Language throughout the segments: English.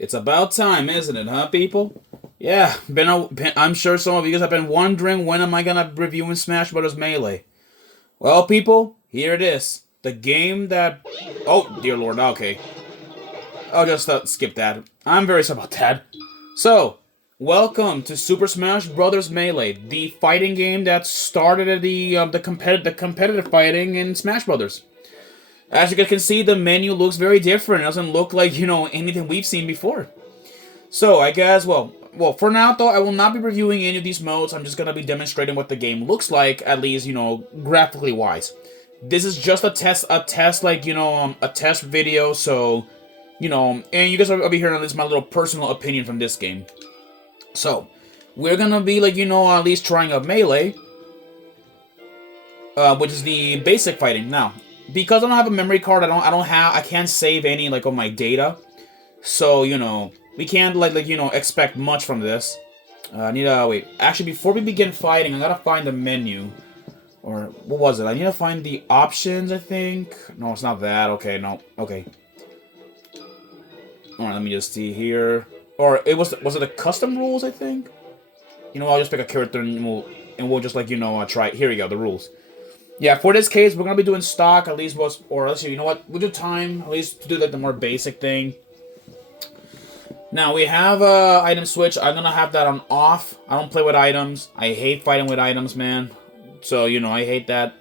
It's about time, isn't it, huh, people? Yeah, I'm sure some of you guys have been wondering when am I gonna be reviewing Smash Bros. Melee. Well, people, here it is. The game that... Oh, dear lord, okay. I'll just skip that. I'm very sorry about that. So, welcome to Super Smash Bros. Melee, the fighting game that started the competitive fighting in Smash Bros. As you guys can see, the menu looks very different. It doesn't look like, anything we've seen before. So, I guess, well, for now, though, I will not be reviewing any of these modes. I'm just going to be demonstrating what the game looks like, at least, graphically wise. This is just a test, a test video, so, and you guys will be hearing at least my little personal opinion from this game. So, we're going to be, at least trying out Melee, which is the basic fighting. Now, because I don't have a memory card, I can't save any, of my data. So, we can't, expect much from this. I need to, wait. Actually, before we begin fighting, I gotta find the menu. Or, what was it? I need to find the options, I think. No, it's not that. Okay, no. Okay. Alright, let me just see here. Or, was it the custom rules, I think? I'll just pick a character and we'll just, try it. Here we go, the rules. Yeah, for this case, we're gonna be doing stock, at least, or let's see, you know what? We'll do time, at least to do, the more basic thing. Now, we have item switch. I'm going to have that on off. I don't play with items. I hate fighting with items, man. So, I hate that.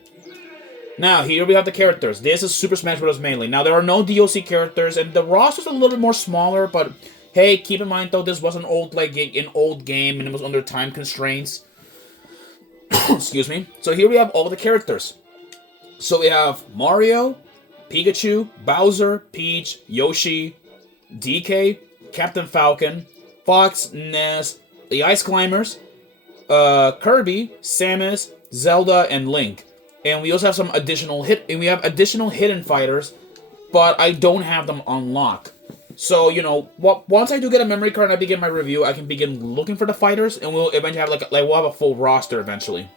Now, here we have the characters. This is Super Smash Bros. Melee. Now, there are no DLC characters, and the roster's a little bit more smaller, but hey, keep in mind, though, this was an old game, and it was under time constraints. Excuse me. So here we have all the characters. So we have Mario, Pikachu, Bowser, Peach, Yoshi, DK, Captain Falcon, Fox, Ness, the Ice Climbers, Kirby, Samus, Zelda, and Link. And we also have some additional additional hidden fighters, but I don't have them unlocked. So, once I do get a memory card and I begin my review, I can begin looking for the fighters, and we'll eventually have we'll have a full roster eventually.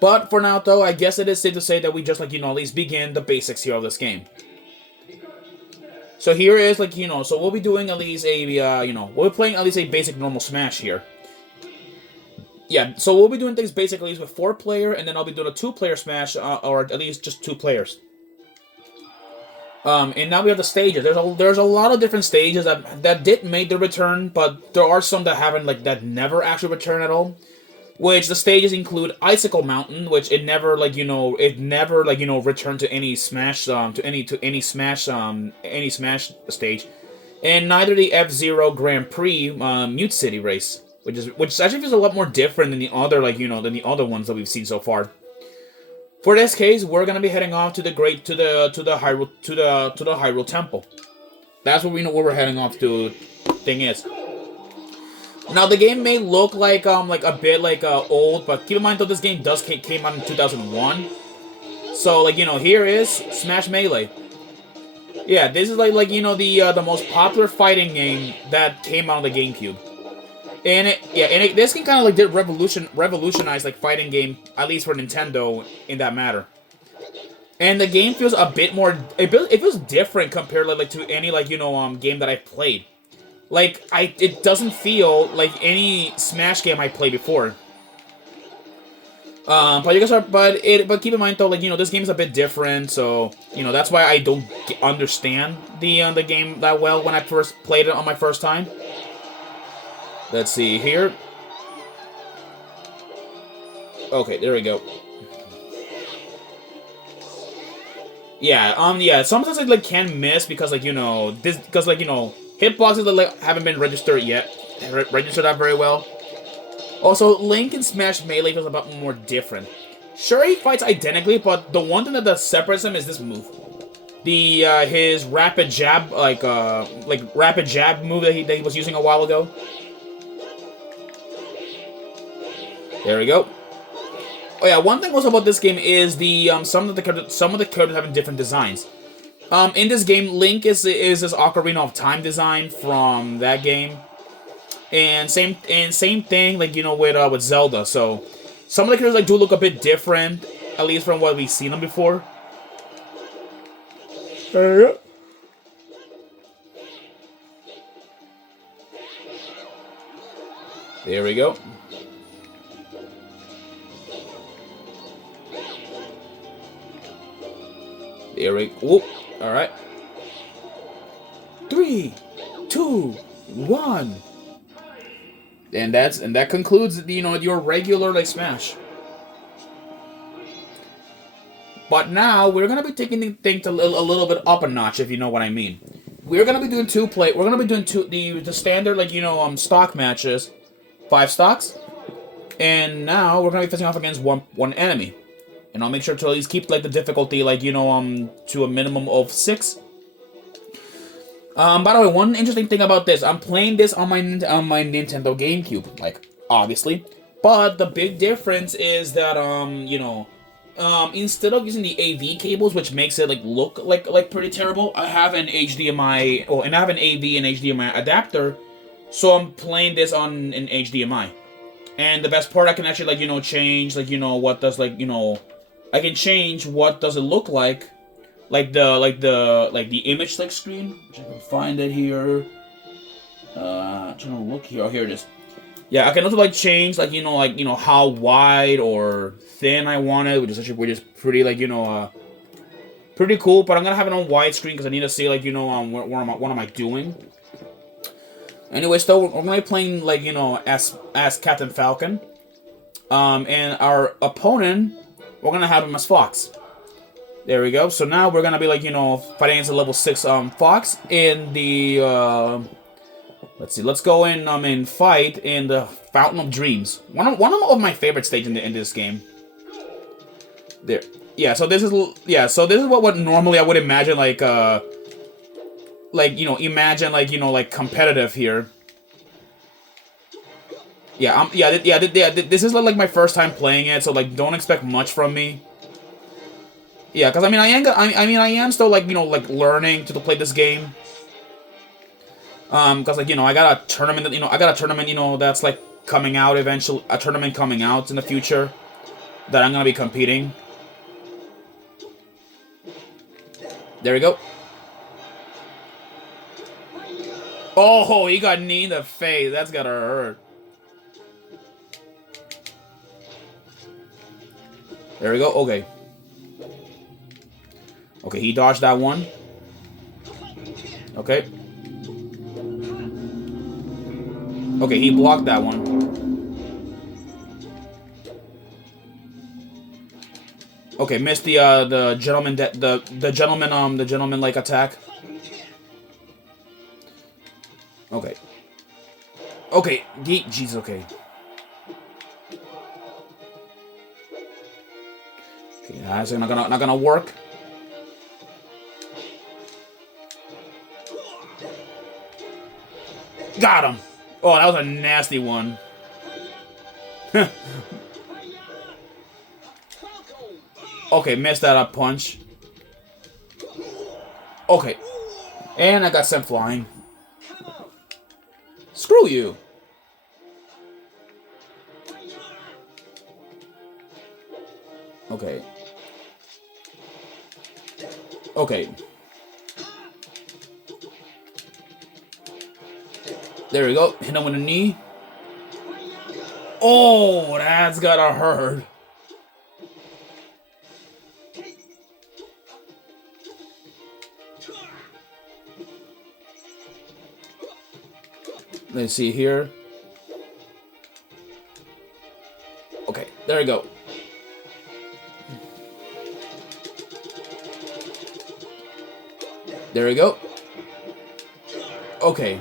But for now, though, I guess it is safe to say that we just at least begin the basics here of this game. So here is, so we'll be doing at least a, we'll be playing at least a basic normal Smash here. Yeah, so we'll be doing things basically with 4-player, and then I'll be doing a 2-player Smash, or at least just 2 players. And now we have the stages. There's a lot of different stages that did make their return, but there are some that haven't, that never actually return at all. Which the stages include Icicle Mountain, which it never returned to any Smash any Smash stage, and neither the F-Zero Grand Prix Mute City race, which actually feels a lot more different than the other than the other ones that we've seen so far. For this case, we're gonna be heading off to the Hyrule Temple. That's what we know where we're heading off to. Thing is. Now, the game may look like a bit old, but keep in mind though this game came out in 2001. So here is Smash Melee. Yeah, this is the most popular fighting game that came out of the GameCube. And this can kind of did revolutionize fighting game, at least for Nintendo in that matter. And the game feels a bit more it feels different compared to any game that I've played. It doesn't feel like any Smash game I played before. But keep in mind though, this game is a bit different, so that's why I don't understand the game that well when I first played it on my first time. Let's see here. Okay, there we go. Yeah, sometimes I like can miss because like this because like hitboxes that like haven't been registered yet, registered that very well. Also, Link in Smash Melee feels a lot more different. Sure, he fights identically, but the one thing that separates him is this move. The his rapid jab, like rapid jab move that he was using a while ago. There we go. Oh yeah, one thing also about this game is the some of the characters having different designs. In this game, Link is this Ocarina of Time design from that game, and same thing like with Zelda. So some of the characters like do look a bit different, at least from what we've seen them before. There we go. There we go. All right. 3, 2, 1. And that concludes your regular like Smash. But now we're gonna be taking the thing to a little bit up a notch, if you know what I mean. We're gonna be doing We're gonna be doing the standard like stock matches, 5 stocks, and now we're gonna be facing off against one enemy, and I'll make sure to at least keep like the difficulty like to a minimum of 6. By the way, one interesting thing about this, I'm playing this on my Nintendo GameCube, like obviously, but the big difference is that instead of using the AV cables, which makes it like look like pretty terrible, I have an HDMI, and I have an AV and HDMI adapter, so I'm playing this on an HDMI. And the best part, I can actually change what does I can change what does it look like the image like screen. Which I can find it here. Trying to look here. Oh, here it is. Yeah, I can also change how wide or thin I want it, which is pretty pretty cool. But I'm gonna have it on widescreen because I need to see what am I doing. Anyway, still we're gonna be playing as Captain Falcon, and our opponent we're gonna have him as Fox. There we go. So now we're gonna be fighting against a level 6 Fox in the let's see. Let's go in fight in the Fountain of Dreams. One of my favorite stages in this game. There. Yeah. So this is what normally I would imagine imagine competitive here. Yeah. This is like my first time playing it, so don't expect much from me. Yeah, because I am still learning to play this game. Because I got a tournament that's coming out eventually, a tournament coming out in the future that I'm gonna be competing. There we go. Oh, he got knee in the face. That's gotta hurt. There we go. Okay. Okay, he dodged that one. Okay. Okay, he blocked that one. Okay, missed the gentleman the gentleman like attack. Okay. Okay, jeez, okay. Okay, that's not gonna work. Got him! Oh, that was a nasty one. Okay, missed that up punch. Okay. And I got sent flying. Screw you. Okay. Okay. There we go. Hit him with a knee. Oh, that's gotta hurt. Let's see here. Okay, there we go. There we go. Okay.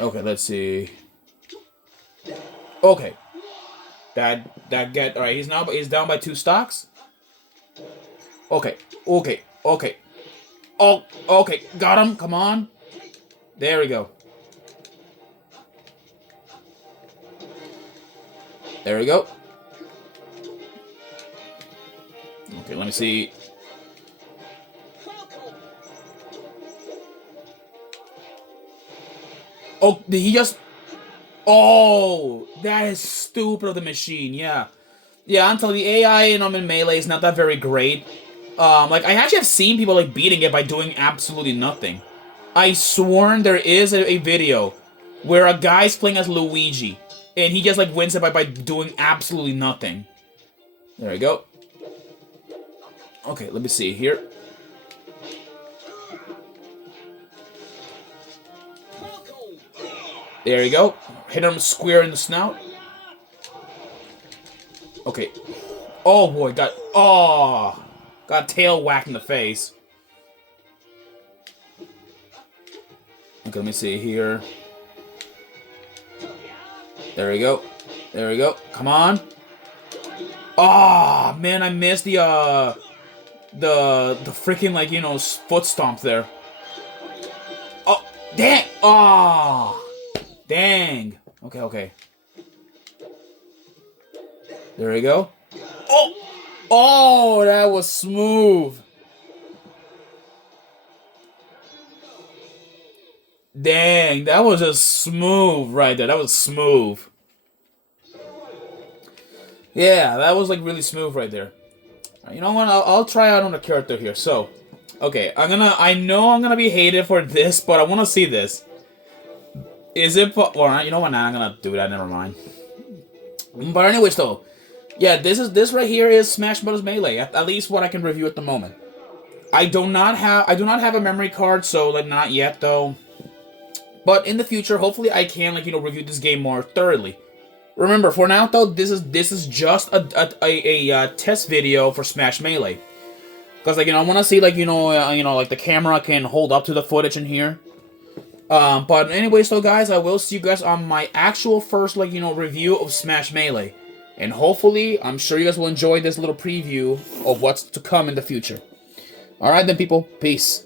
Okay, let's see. Okay. That get all right. He's down by 2 stocks. Okay. Okay. Okay. Oh. Okay. Got him. Come on. There we go. There we go. Okay. Let me see. Oh, did he just... Oh, that is stupid of the machine, yeah. Yeah, I'm telling you, the AI in Melee is not that very great. Like, I actually have seen people, like, beating it by doing absolutely nothing. I sworn there is a video where a guy's playing as Luigi, and he just, like, wins it by doing absolutely nothing. There we go. Okay, let me see here. There you go. Hit him square in the snout. Okay. Oh boy, got tail whacked in the face. Okay, let me see here. There we go. There we go. Come on. Oh man, I missed the freaking, like, you know, foot stomp there. Oh, dang. Oh. Dang. Okay, okay. There we go. Oh! Oh, that was smooth. Dang, that was just smooth right there. That was smooth. Yeah, that was, like, really smooth right there. You know what? I'll try out on a character here. So, okay, I know I'm gonna be hated for this, but I want to see this. Is it... Well, you know what? Nah, I'm gonna do that. Never mind. But anyways, though, yeah, this right here is Smash Bros. Melee. At least what I can review at the moment. I do not have a memory card, so, like, not yet though. But in the future, hopefully, I can, like, you know, review this game more thoroughly. Remember, for now though, this is just a test video for Smash Melee. Because, like, you know, I want to see, like, you know, like, the camera can hold up to the footage in here. But anyway, so guys, I will see you guys on my actual first, like, you know, review of Smash Melee. And hopefully, I'm sure you guys will enjoy this little preview of what's to come in the future. Alright then, people. Peace.